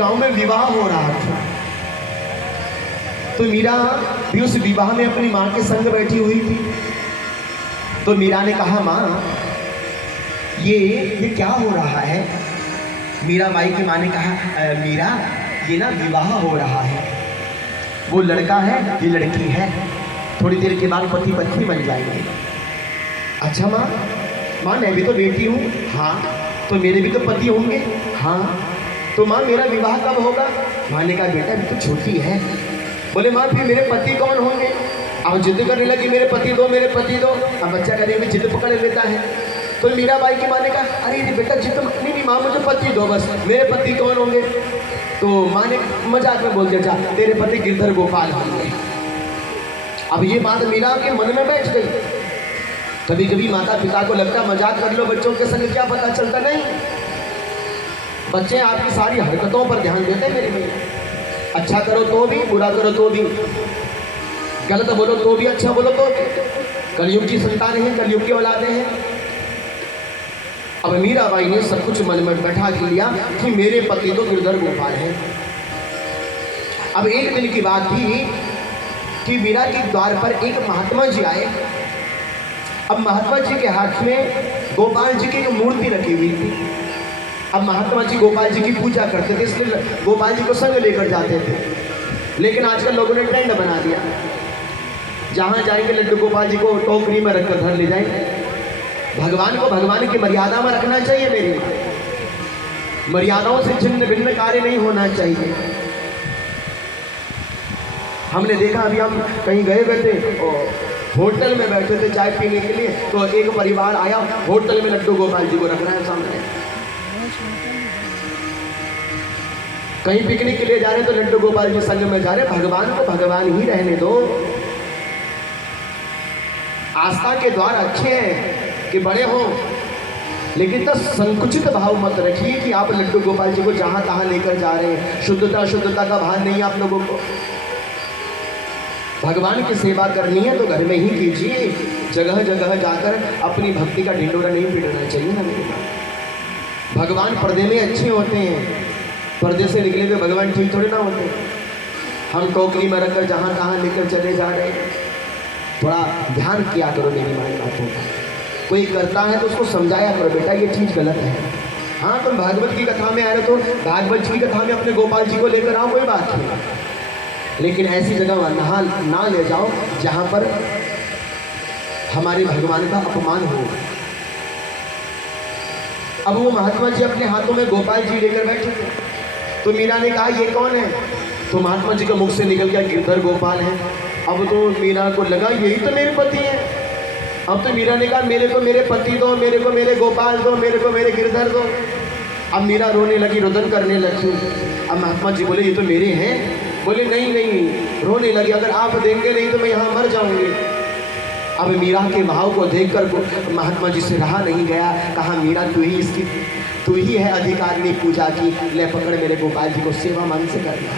गांव में विवाह हो रहा था। तो मीरा भी उस विवाह में अपनी माँ के संग बैठी हुई थी। तो मीरा ने कहा, माँ ये क्या हो रहा है? मीरा बाई की माँ ने कहा, मीरा ये ना विवाह हो रहा है, वो लड़का है ये लड़की है, थोड़ी देर के बाद पति पत्नी बन जाएंगे। अच्छा माँ, मैं भी तो बेटी हूँ। हाँ, तो मेरे भी तो पति होंगे। हाँ, तो माँ मेरा विवाह कब होगा? माँ ने कहा, बेटा अभी तो छोटी है। बोले माँ फिर मेरे पति कौन होंगे? अब जिद करने लगी, मेरे पति दो, मेरे पति दो। अब बच्चा कहने में जिद पकड़ लेता है। तो मीराबाई की माँ ने कहा, अरे बेटा जिद नहीं माँ, मुझे पति दो बस, मेरे पति कौन होंगे? तो माँ ने मजाक में बोल दिया, जा तेरे पति गिरधर गोपाल होंगे। अब ये बात मीरा के मन में बैठ गई। कभी कभी माता पिता को लगता मजाक कर लो बच्चों के संग, क्या पता चलता नहीं। बच्चे आपकी सारी हरकतों पर ध्यान देते हैं मेरे में। अच्छा करो तो भी, बुरा करो तो भी, गलत बोलो तो भी, अच्छा बोलो तो भी। कलयुग की संतान है, कलयुग की औलादे हैं। अब मीराबाई ने सब कुछ मन में बैठा लिया कि मेरे पति तो गिरधर गोपाल हैं। अब एक दिन की बात थी कि मीरा के द्वार पर एक महात्मा जी आए। अब महात्मा जी के हाथ में गोपाल जी की एक मूर्ति रखी हुई थी। अब महात्मा जी गोपाल जी की पूजा करते थे, इसलिए गोपाल जी को संग लेकर जाते थे। लेकिन आजकल लोगों ने ट्रेंड बना दिया, जहाँ जाएंगे लड्डू गोपाल जी को टोकरी में रखकर घर ले जाएंगे। भगवान को भगवान की मर्यादा में रखना चाहिए। मेरी मर्यादाओं से छिन्न भिन्न कार्य नहीं होना चाहिए। हमने देखा, अभी हम कहीं गए हुए थे और होटल में बैठे थे चाय पीने के लिए, तो एक परिवार आया, होटल में लड्डू गोपाल जी को रख रहा है सामने। कहीं पिकनिक के लिए जा रहे तो लड्डू गोपाल जी संग में जा रहे। भगवान को भगवान ही रहने दो। आस्था के द्वार अच्छे हैं कि बड़े हो, लेकिन तो संकुचित भाव मत रखिए कि आप लड्डू गोपाल जी को जहां तहां लेकर जा रहे हैं। शुद्धता का भान नहीं आप लोगों को। भगवान की सेवा करनी है तो घर में ही कीजिए। जगह जगह जाकर अपनी भक्ति का ढिंडोरा नहीं पीटना चाहिए ना मेरे पास। भगवान पर्दे में अच्छे होते हैं, पर्दे से निकले हुए भगवान ठीक थोड़े ना होते। हम टोकरी में रखकर जहाँ तहाँ लेकर चले जा रहे हैं। थोड़ा ध्यान किया करो मेरी माँ बातों का। कोई करता है तो उसको समझाया करो, बेटा ये चीज़ गलत है। हाँ, तुम भागवत की कथा में आ रहे तो भागवत जी की कथा में अपने गोपाल जी को लेकर आओ, कोई बात नहीं, लेकिन ऐसी जगह ना ले जाओ जहाँ पर हमारे भगवान का अपमान हो। अब वो महात्मा जी अपने हाथों में गोपाल जी लेकर बैठे थे। तो मीरा ने कहा, ये कौन है? तो महात्मा जी के मुख से निकल गया, गिरधर गोपाल है। अब तो मीरा को लगा यही तो मेरे पति हैं। अब तो मीरा ने कहा, मेरे को मेरे पति दो, मेरे को मेरे गोपाल दो, मेरे को मेरे गिरधर दो। अब मीरा रोने लगी, रुदन करने लगी। अब महात्मा जी बोले, ये तो मेरे हैं। बोले नहीं, रोने लगी, अगर आप देंगे नहीं तो मैं यहाँ मर जाऊंगी। अब मीरा के भाव को देखकर महात्मा जी से रहा नहीं गया। कहा, मीरा तू ही है अधिकारिणी पूजा की, ले पकड़ मेरे गोपाल जी को सेवा मन से करना।